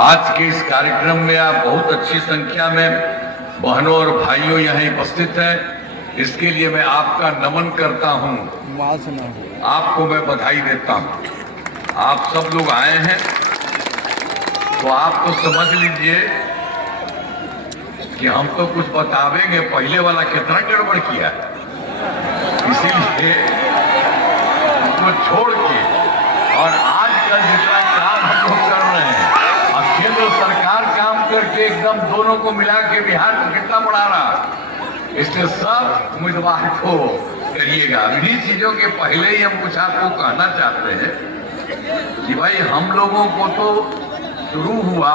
आज के इस कार्यक्रम में आप बहुत अच्छी संख्या में बहनों और भाइयों यहाँ उपस्थित हैं, इसके लिए मैं आपका नमन करता हूँ, आपको मैं बधाई देता हूँ। आप सब लोग आए हैं तो आप तो समझ लीजिए कि हम तो कुछ बतावेंगे पहले वाला कितना गड़बड़ किया है, इसीलिए उसको छोड़ के और आजकल जितना काम हम लोग कर रहे हैं और केंद्र सरकार काम करके एकदम दोनों को मिला के बिहार को कितना बढ़ा रहा, इसलिए सब उम्मीदवार को करिएगा। इन्हीं चीजों के पहले ही हम कुछ आपको कहना चाहते हैं कि भाई हम लोगों को तो शुरू हुआ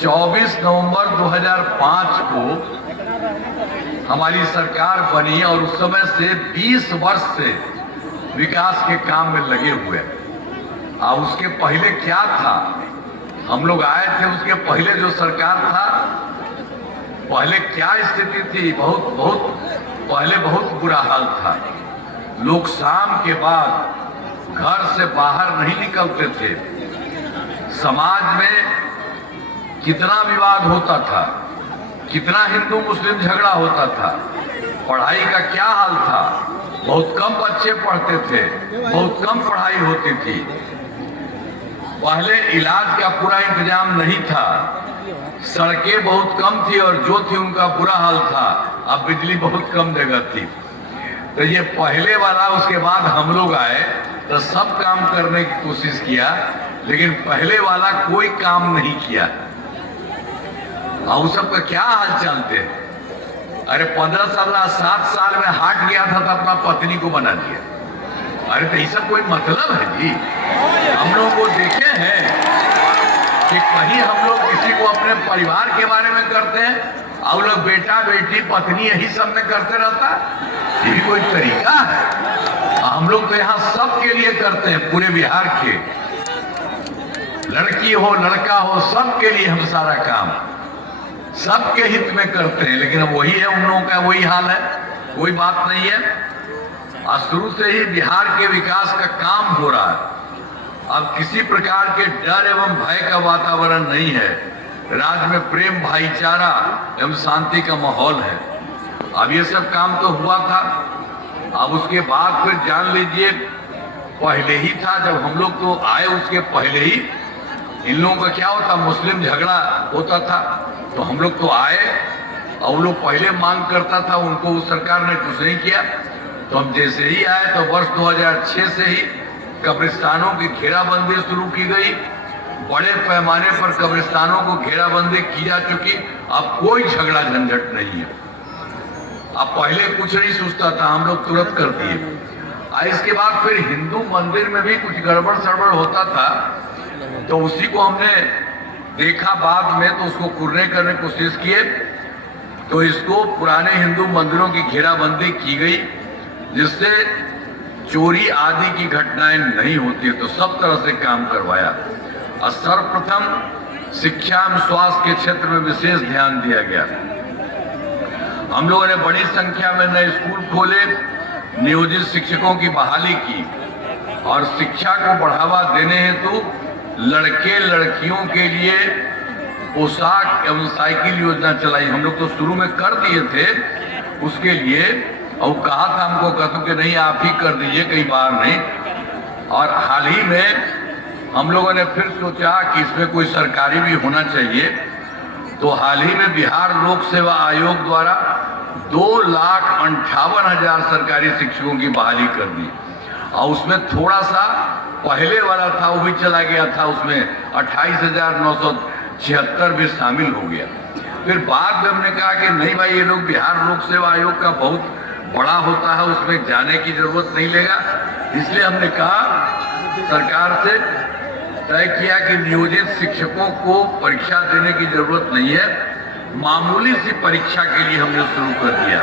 24 नवंबर 2005 को हमारी सरकार बनी और उस समय से 20 वर्ष से विकास के काम में लगे हुए। अब उसके पहले क्या था, हम लोग आए थे उसके पहले जो सरकार था पहले क्या स्थिति थी, बहुत पहले बहुत बुरा हाल था। लोग शाम के बाद घर से बाहर नहीं निकलते थे, समाज में कितना विवाद होता था, कितना हिंदू मुस्लिम झगड़ा होता था, पढ़ाई का क्या हाल था, बहुत कम बच्चे पढ़ते थे, बहुत कम पढ़ाई होती थी, पहले इलाज का पूरा इंतजाम नहीं था, सड़कें बहुत कम थी और जो थी उनका बुरा हाल था, अब बिजली बहुत कम जगह थी। तो ये पहले वाला, उसके बाद हम लोग आए तो सब काम करने की कोशिश किया, लेकिन पहले वाला कोई काम नहीं किया। और सबका क्या हाल चलते, अरे 15 साल 7 साल में हाट गया था तो अपना पत्नी को बना दिया। अरे तो इसका कोई मतलब है जी? हम लोग को देखे हैं कि कहीं हम लोग किसी को अपने परिवार के बारे में करते हैं और लोग बेटा बेटी पत्नी यही सब में करते रहता, ये कोई तरीका है? हम लोग तो यहाँ सबके लिए करते हैं, पूरे बिहार के, लड़की हो लड़का हो सबके लिए हम सारा काम सबके हित में करते हैं। लेकिन वही है, उन लोगों का वही हाल है, कोई बात नहीं है। और शुरू से ही बिहार के विकास का काम हो रहा है। अब किसी प्रकार के डर एवं भय का वातावरण नहीं है, राज्य में प्रेम भाईचारा एवं शांति का माहौल है। अब ये सब काम तो हुआ था, अब उसके बाद फिर जान लीजिए पहले ही था, जब हम लोग तो आए उसके पहले ही इन लोगों का क्या होता, मुस्लिम झगड़ा होता था, तो हम लोग तो आए और लोग पहले मांग करता था, उनको उस सरकार ने कुछ नहीं किया। तो हम जैसे ही आए तो वर्ष 2006 से ही कब्रिस्तानों की घेराबंदी शुरू की गई, बड़े पैमाने पर कब्रिस्तानों को घेराबंदी की जा चुकी। अब कोई झगड़ा झंझट नहीं है, अब पहले कुछ नहीं सोचता था, हम लोग तुरंत कर दिए। इसके बाद फिर हिंदू मंदिर में भी कुछ गड़बड़ सड़बड़ होता था, तो उसी को हमने देखा बाद में, तो उसको कुरने करने की कोशिश किए, तो इसको पुराने हिंदू मंदिरों की घेराबंदी की गई, जिससे चोरी आदि की घटनाएं नहीं होती, तो सब तरह से काम करवाया। और सर्वप्रथम शिक्षा एवं स्वास्थ्य के क्षेत्र में विशेष ध्यान दिया गया। हम लोगों ने बड़ी संख्या में नए स्कूल खोले, नियोजित शिक्षकों की बहाली की और शिक्षा को बढ़ावा देने हेतु लड़के लड़कियों के लिए पोशाक एवं साइकिल योजना चलाई। हम लोग तो शुरू में कर दिए थे उसके लिए, और कहा था हमको, कहते कि नहीं आप ही कर दीजिए, कहीं बाहर नहीं। और हाल ही में हम लोगों ने फिर सोचा कि इसमें कोई सरकारी भी होना चाहिए, तो हाल ही में बिहार लोक सेवा आयोग द्वारा 2,58,000 सरकारी शिक्षकों की बहाली कर दी। और उसमें थोड़ा सा पहले वाला था वो भी चला गया था, उसमें 28,976 भी शामिल हो गया। फिर बाद में हमने कहा कि नहीं भाई, ये लोग बिहार लोक सेवा आयोग का बहुत बड़ा होता है, उसमें जाने की जरूरत नहीं लेगा। इसलिए हमने कहा, सरकार से तय किया कि नियोजित शिक्षकों को परीक्षा देने की जरूरत नहीं है, मामूली सी परीक्षा के लिए हमने शुरू कर दिया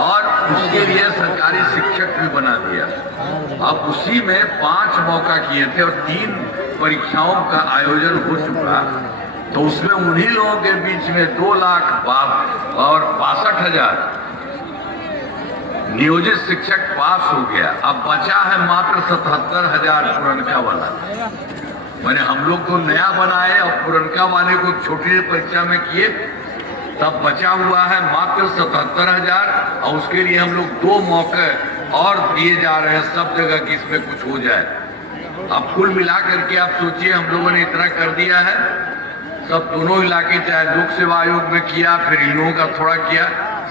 और उसके लिए सरकारी शिक्षक भी बना दिया। अब उसी में 5 मौका किए थे और 3 परीक्षाओं का आयोजन हो चुका, तो उसमें उन्हीं लोगों के बीच में 2,62,000 नियोजित शिक्षक पास हो गया। अब बचा है मात्र 77,000 पुरनका वाला। मैंने हम लोग तो नया बनाए और पुरनका वाले को छोटी परीक्षा में किए, तब बचा हुआ है मात्र 77,000 और उसके लिए हम लोग 2 मौके और दिए जा रहे हैं सब जगह कि इसमें कुछ हो जाए। अब कुल मिला करके आप सोचिए हम लोगों ने इतना कर दिया है, सब दोनों इलाके चाहे लोक सेवा आयोग में किया, फिर इन लोगों का थोड़ा किया,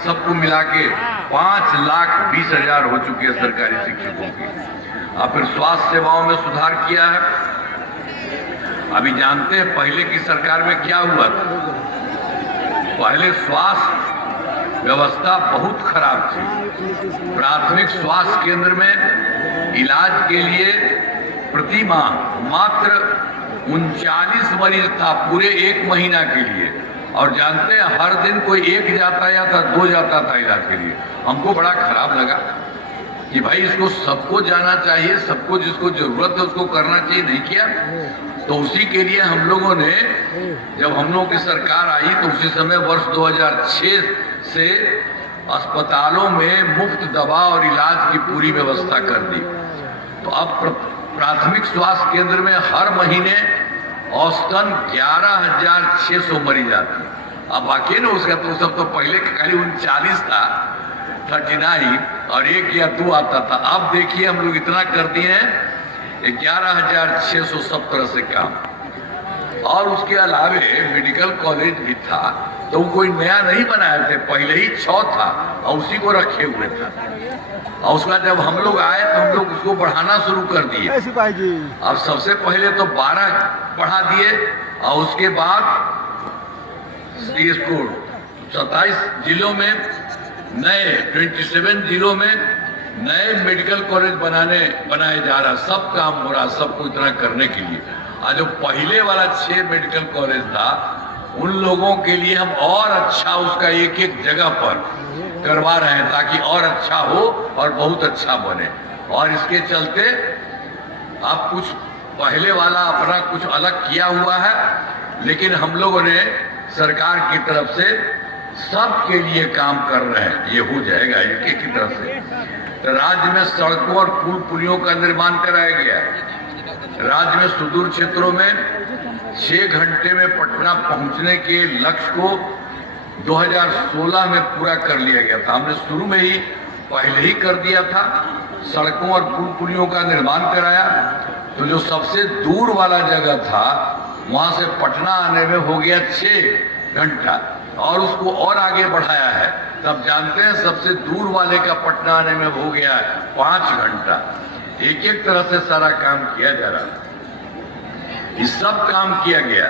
सबको मिला के 5,20,000 हो चुके हैं सरकारी शिक्षकों की। और फिर स्वास्थ्य सेवाओं में सुधार किया है। अभी जानते हैं पहले की सरकार में क्या हुआ था? पहले स्वास्थ्य व्यवस्था बहुत खराब थी। प्राथमिक स्वास्थ्य केंद्र में इलाज के लिए प्रति माह मात्र 39 मरीज था पूरे 1 महीना के लिए, और जानते हैं हर दिन कोई 1 जाता या था 2 जाता था इलाज के लिए। हमको बड़ा खराब लगा कि भाई इसको सबको जाना चाहिए, सबको जिसको जरूरत है उसको करना चाहिए, नहीं किया। तो उसी के लिए हम लोगों ने, जब हम लोगों की सरकार आई तो उसी समय वर्ष 2006 से अस्पतालों में मुफ्त दवा और इलाज की पूरी व्यवस्था कर दी। तो अब प्राथमिक स्वास्थ्य केंद्र में हर महीने औसतन 11,600 मरीज आते हैं। अब बाकी ना उसका तो सब तो पहले खाली 39 था, 39 और 1 या 2 आता था। अब देखिए हम लोग इतना कर दिए हैं 11,600 सब तरह से काम। और उसके अलावे मेडिकल कॉलेज भी था, तो वो कोई नया नहीं बनाए थे, पहले ही 6 था और उसी को रखे हुए था। और उसका जब हम लोग आए तो हम लोग उसको बढ़ाना शुरू कर दिए। अब सबसे पहले तो 12 बढ़ा दिए और उसके बाद इसको 27 जिलों में नए 27 जिलों में नए मेडिकल कॉलेज बनाए जा रहा, सब काम हो रहा, सबको इतना करने के लिए। आज जो पहले वाला 6 मेडिकल कॉलेज था उन लोगों के लिए हम और अच्छा उसका एक जगह पर करवा रहे हैं ताकि और अच्छा हो और बहुत अच्छा बने। और इसके चलते अब कुछ पहले वाला अपना कुछ अलग किया हुआ है, लेकिन हम लोगों ने सरकार की तरफ से सबके लिए काम कर रहे हैं, ये हो जाएगा एक की तरफ से। तो राज्य में सड़कों और पुल पुलियों का निर्माण कराया गया। राज्य में सुदूर क्षेत्रों में 6 घंटे में पटना पहुंचने के लक्ष्य को 2016 में पूरा कर लिया गया था। हमने शुरू में ही पहले ही कर दिया था, सड़कों और पुल पुलियों का निर्माण कराया। तो जो सबसे दूर वाला जगह था वहां से पटना आने में हो गया 6 घंटा और उसको और आगे बढ़ाया है। तब जानते हैं सबसे दूर वाले का पटना आने में हो गया है 5 घंटा। एक तरह से सारा काम किया जा रहा है, ये सब काम किया गया।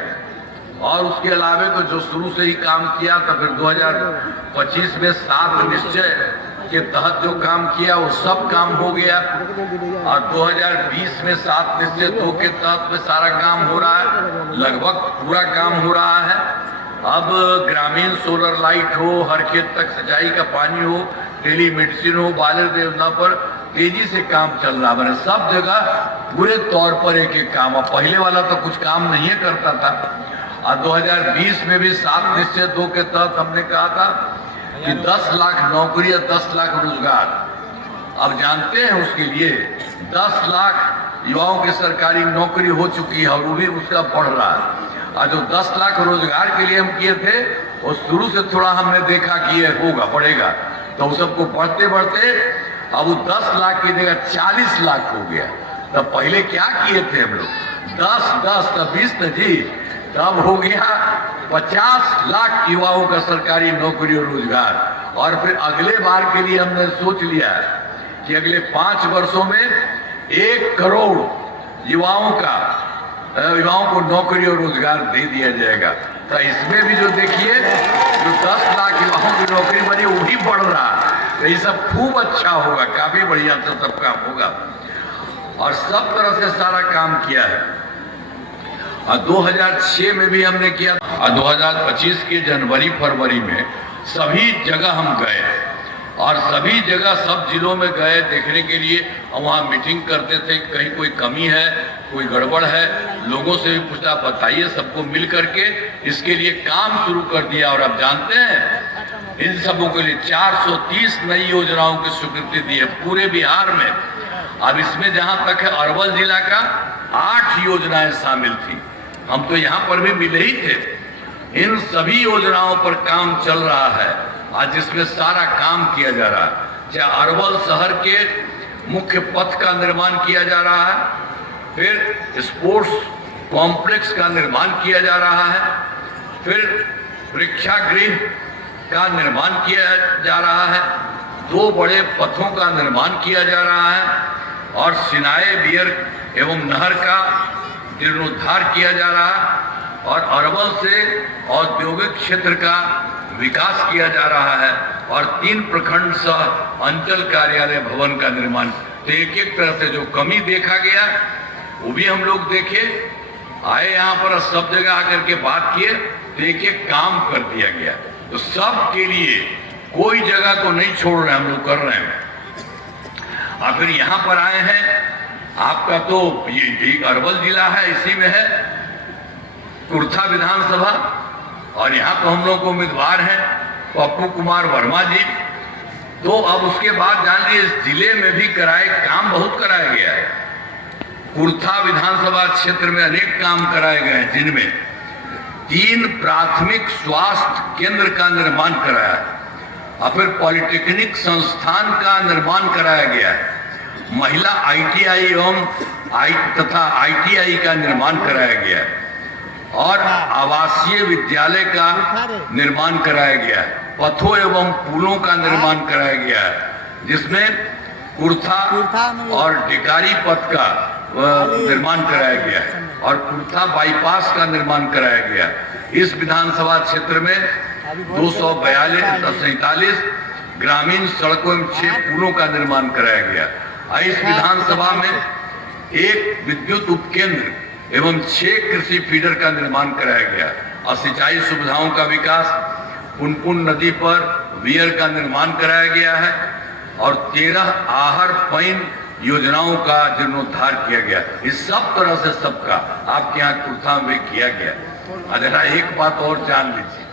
और उसके अलावे तो जो शुरू से ही काम किया था, फिर 2025 में 7 निश्चय के तहत जो काम किया वो सब काम हो गया। और 2020 में 7 निश्चय 2 के तहत में सारा काम हो रहा है, लगभग पूरा काम हो रहा है। अब ग्रामीण सोलर लाइट हो, हर खेत तक सिंचाई का पानी हो, टेलीमेडिसिन हो, बालर योजना पर तेजी से काम चल रहा है। सब जगह पूरे तौर पर एक काम। अब पहले वाला तो कुछ काम नहीं करता था। और 2020 में भी 7 निश्चय 2 के तहत हमने कहा था कि 10 लाख नौकरी या 10 लाख रोजगार। अब जानते हैं उसके लिए 10 लाख युवाओं की सरकारी नौकरी हो चुकी है और वो भी उसका बढ़ रहा है। और जो 10 लाख रोजगार के लिए हम किए थे वो शुरू से थोड़ा हमने देखा कि ये होगा, बढ़ेगा, तो सबको बढ़ते बढ़ते अब वो 10 लाख की जगह 40 लाख हो गया। तब पहले क्या किए थे हम लोग? 10 तब 20 जी, तब हो गया 50 लाख युवाओं का सरकारी नौकरी और रोजगार। और फिर अगले बार के लिए हमने सोच लिया कि अगले 5 वर्षों में 1 करोड़ युवाओं को नौकरी और रोजगार दे दिया जाएगा। तो इसमें भी जो देखिए जो 10 लाख युवाओं की नौकरी बनी वो भी बढ़ रहा है। तो ये सब खूब अच्छा होगा, काफी बढ़िया से सब काम होगा और सब तरह से सारा काम किया है। और 2006 में भी हमने किया और 2025 के जनवरी फरवरी में सभी जगह हम गए और सभी जगह सब जिलों में गए देखने के लिए। और वहाँ मीटिंग करते थे, कहीं कोई कमी है, कोई गड़बड़ है, लोगों से भी पूछा, बताइए, सबको मिल करके इसके लिए काम शुरू कर दिया। और आप जानते हैं इन सबों के लिए 430 नई योजनाओं की स्वीकृति दी है पूरे बिहार में। अब इसमें जहां तक है अरवल जिला का 8 योजनाएं शामिल थी, हम तो यहां पर भी मिले ही थे। इन सभी योजनाओं पर काम चल रहा है आज, जिसमें सारा काम किया जा रहा है। चाहे अरवल शहर के मुख्य पथ का निर्माण किया जा रहा है, फिर स्पोर्ट्स कॉम्प्लेक्स का निर्माण किया जा रहा है, फिर प्रेक्षागृह का निर्माण किया जा रहा है, 2 बड़े पथों का निर्माण किया जा रहा है और सिनाए बियर एवं नहर का जीर्णोद्धार किया जा रहा है और अरवल से औद्योगिक क्षेत्र का विकास किया जा रहा है और 3 प्रखंड सह अंचल कार्यालय भवन का निर्माण। तो एक एक तरह से जो कमी देखा गया वो भी हम लोग देखे, आए यहाँ पर सब जगह आकर के बात किए तो एक एक काम कर दिया गया। तो सब के लिए कोई जगह को नहीं छोड़ रहे, हम लोग कर रहे हैं। और फिर यहाँ पर आए हैं, आपका तो ये अरवल जिला है, इसी में है कुर्था विधानसभा और यहाँ तो हम लोग को उम्मीदवार हैं पप्पू कुमार वर्मा जी। तो अब उसके बाद जान लीजिए इस जिले में भी काम बहुत कराया गया है। कुर्था विधानसभा क्षेत्र में अनेक काम कराए गए हैं, जिनमें 3 प्राथमिक स्वास्थ्य केंद्र का निर्माण कराया है और फिर पॉलिटेक्निक संस्थान का निर्माण कराया गया है, महिला ITI एवं तथा ITI का निर्माण कराया गया है और आवासीय विद्यालय का निर्माण कराया गया है, पथों एवं पुलों का निर्माण कराया गया है, जिसमें कुर्था और डिकारी पथ का निर्माण कराया गया है और कुर्था बाईपास का निर्माण कराया गया। इस विधानसभा क्षेत्र में 247 ग्रामीण सड़कों एवं 6 पुलों का निर्माण कराया गया। इस विधानसभा में 1 विद्युत उपकेंद्र एवं 6 कृषि फीडर का निर्माण कराया गया और सिंचाई सुविधाओं का विकास, पुनपुन नदी पर वियर का निर्माण कराया गया है और 13 आहर पैन योजनाओं का जीर्णोद्धार किया गया। इस सब तरह से सबका आपके यहाँ कुर्था में किया गया। जरा एक बात और जान लीजिए,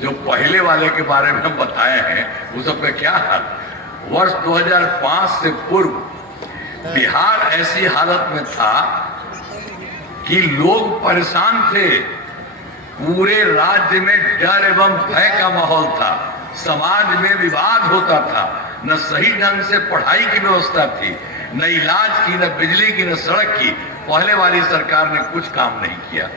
जो पहले वाले के बारे में हम बताए हैं वो सबका क्या हाल। वर्ष 2005 से पूर्व बिहार ऐसी हालत में था कि लोग परेशान थे, पूरे राज्य में डर एवं भय का माहौल था, समाज में विवाद होता था, न सही ढंग से पढ़ाई की व्यवस्था थी, न इलाज की, न बिजली की, न सड़क की। पहले वाली सरकार ने कुछ काम नहीं किया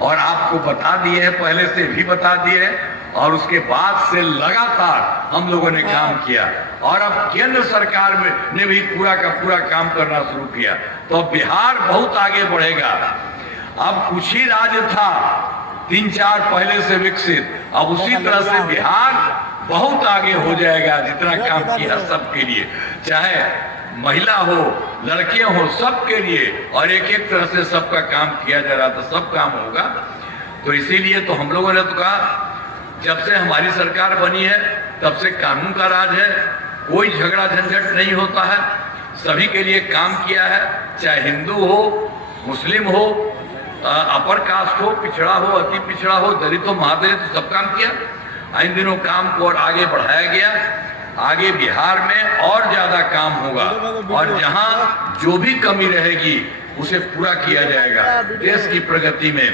और आपको बता दिए हैं, पहले से भी बता दिए हैं और उसके बाद से लगातार हम लोगों ने काम किया और अब केंद्र सरकार ने भी पूरा का पूरा काम करना शुरू किया। तो बिहार बहुत आगे बढ़ेगा। अब कुछ ही राज्य था 3-4 पहले से विकसित, अब उसी तरह से बिहार बहुत आगे हो जाएगा। जितना काम किया सबके लिए, चाहे महिला हो, लड़कियां हो, सबके लिए और एक एक तरह से सबका काम किया जा रहा था, सब काम होगा। तो इसीलिए तो हम लोगों ने तो कहा, जब से हमारी सरकार बनी है तब से कानून का राज है, कोई झगड़ा झंझट नहीं होता है, सभी के लिए काम किया है, चाहे हिंदू हो, मुस्लिम हो, अपर कास्ट हो, पिछड़ा हो, अति पिछड़ा हो, दलित हो, महादलित हो, सब काम किया। इन दिनों काम को और आगे बढ़ाया गया। आगे बिहार में और ज्यादा काम होगा और जहां जो भी कमी रहेगी उसे पूरा किया जाएगा। देश की प्रगति में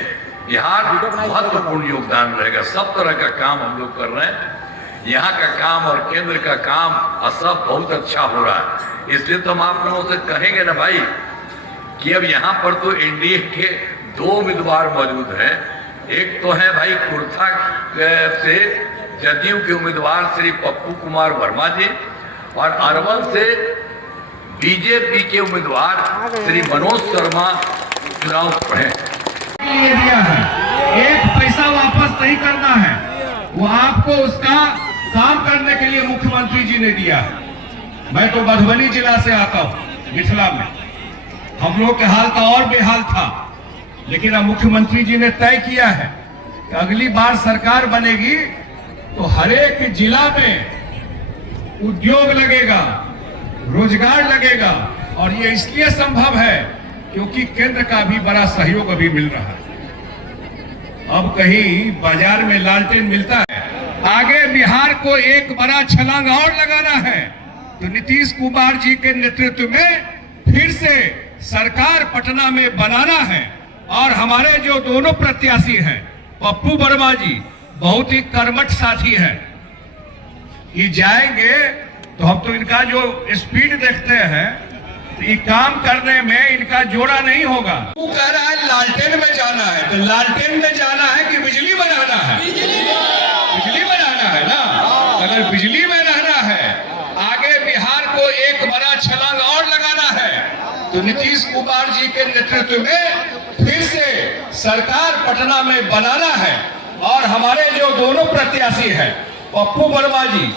बिहार महत्वपूर्ण योगदान रहेगा। सब तरह का काम हम लोग कर रहे हैं। यहाँ का काम और केंद्र का काम सब बहुत अच्छा हो रहा है। इसलिए तो हम आप लोगों से कहेंगे ना भाई कि अब यहाँ पर तो एनडीए के 2 उम्मीदवार मौजूद हैं। एक तो है भाई कुर्था से जदयू के उम्मीदवार श्री पप्पू कुमार वर्मा जी और अरवल से बीजेपी के उम्मीदवार श्री मनोज शर्मा चुनाव लड़े। दिया है, एक पैसा वापस नहीं करना है, वो आपको उसका काम करने के लिए मुख्यमंत्री जी ने दिया है। मैं तो मधुबनी जिला से आता हूँ, मिथिला में हम लोग के हाल का और बेहाल था, लेकिन अब मुख्यमंत्री जी ने तय किया है कि अगली बार सरकार बनेगी तो हर एक जिला में उद्योग लगेगा, रोजगार लगेगा और ये इसलिए संभव है क्योंकि केंद्र का भी बड़ा सहयोग अभी मिल रहा है। अब कहीं बाजार में लालटेन मिलता है। आगे बिहार को एक बड़ा छलांग और लगाना है तो नीतीश कुमार जी के नेतृत्व में फिर से सरकार पटना में बनाना है। और हमारे जो दोनों प्रत्याशी हैं, पप्पू वर्मा जी बहुत ही कर्मठ साथी हैं। ये जाएंगे तो हम तो इनका जो स्पीड देखते हैं, तो ये काम करने में इनका जोड़ा नहीं होगा। वो कह रहा है लालटेन में जाना है, तो लालटेन में जाना है कि बिजली बनाना है? बिजली बनाना है ना। अगर बिजली में रहना है, आगे बिहार को एक बड़ा छलांग और लगाना है, तो नीतीश कुमार जी के नेतृत्व में फिर से सरकार पटना में बनाना है। और हमारे जो दोनों प्रत्याशी हैं, पप्पू वर्मा जी,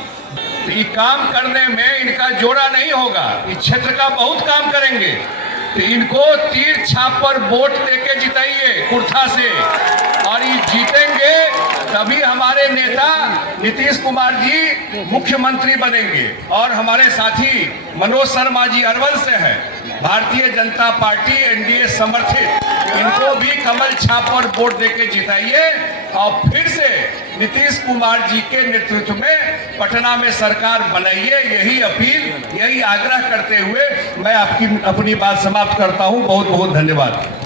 ये काम करने में इनका जोड़ा नहीं होगा। इस क्षेत्र का बहुत काम करेंगे, तो इनको तीर छाप पर वोट देके जिताइए कुर्था से। और ये जीतेंगे तभी हमारे नेता नीतीश कुमार जी मुख्यमंत्री बनेंगे। और हमारे साथी मनोज शर्मा जी अरवल से है, भारतीय जनता पार्टी एनडीए समर्थित, इनको भी कमल छाप पर वोट देके जिताइए। और फिर से नीतीश कुमार जी के नेतृत्व में पटना में सरकार बनाइए। यही अपील, यही आग्रह करते हुए मैं अपनी बात समाप्त करता हूं। बहुत बहुत धन्यवाद।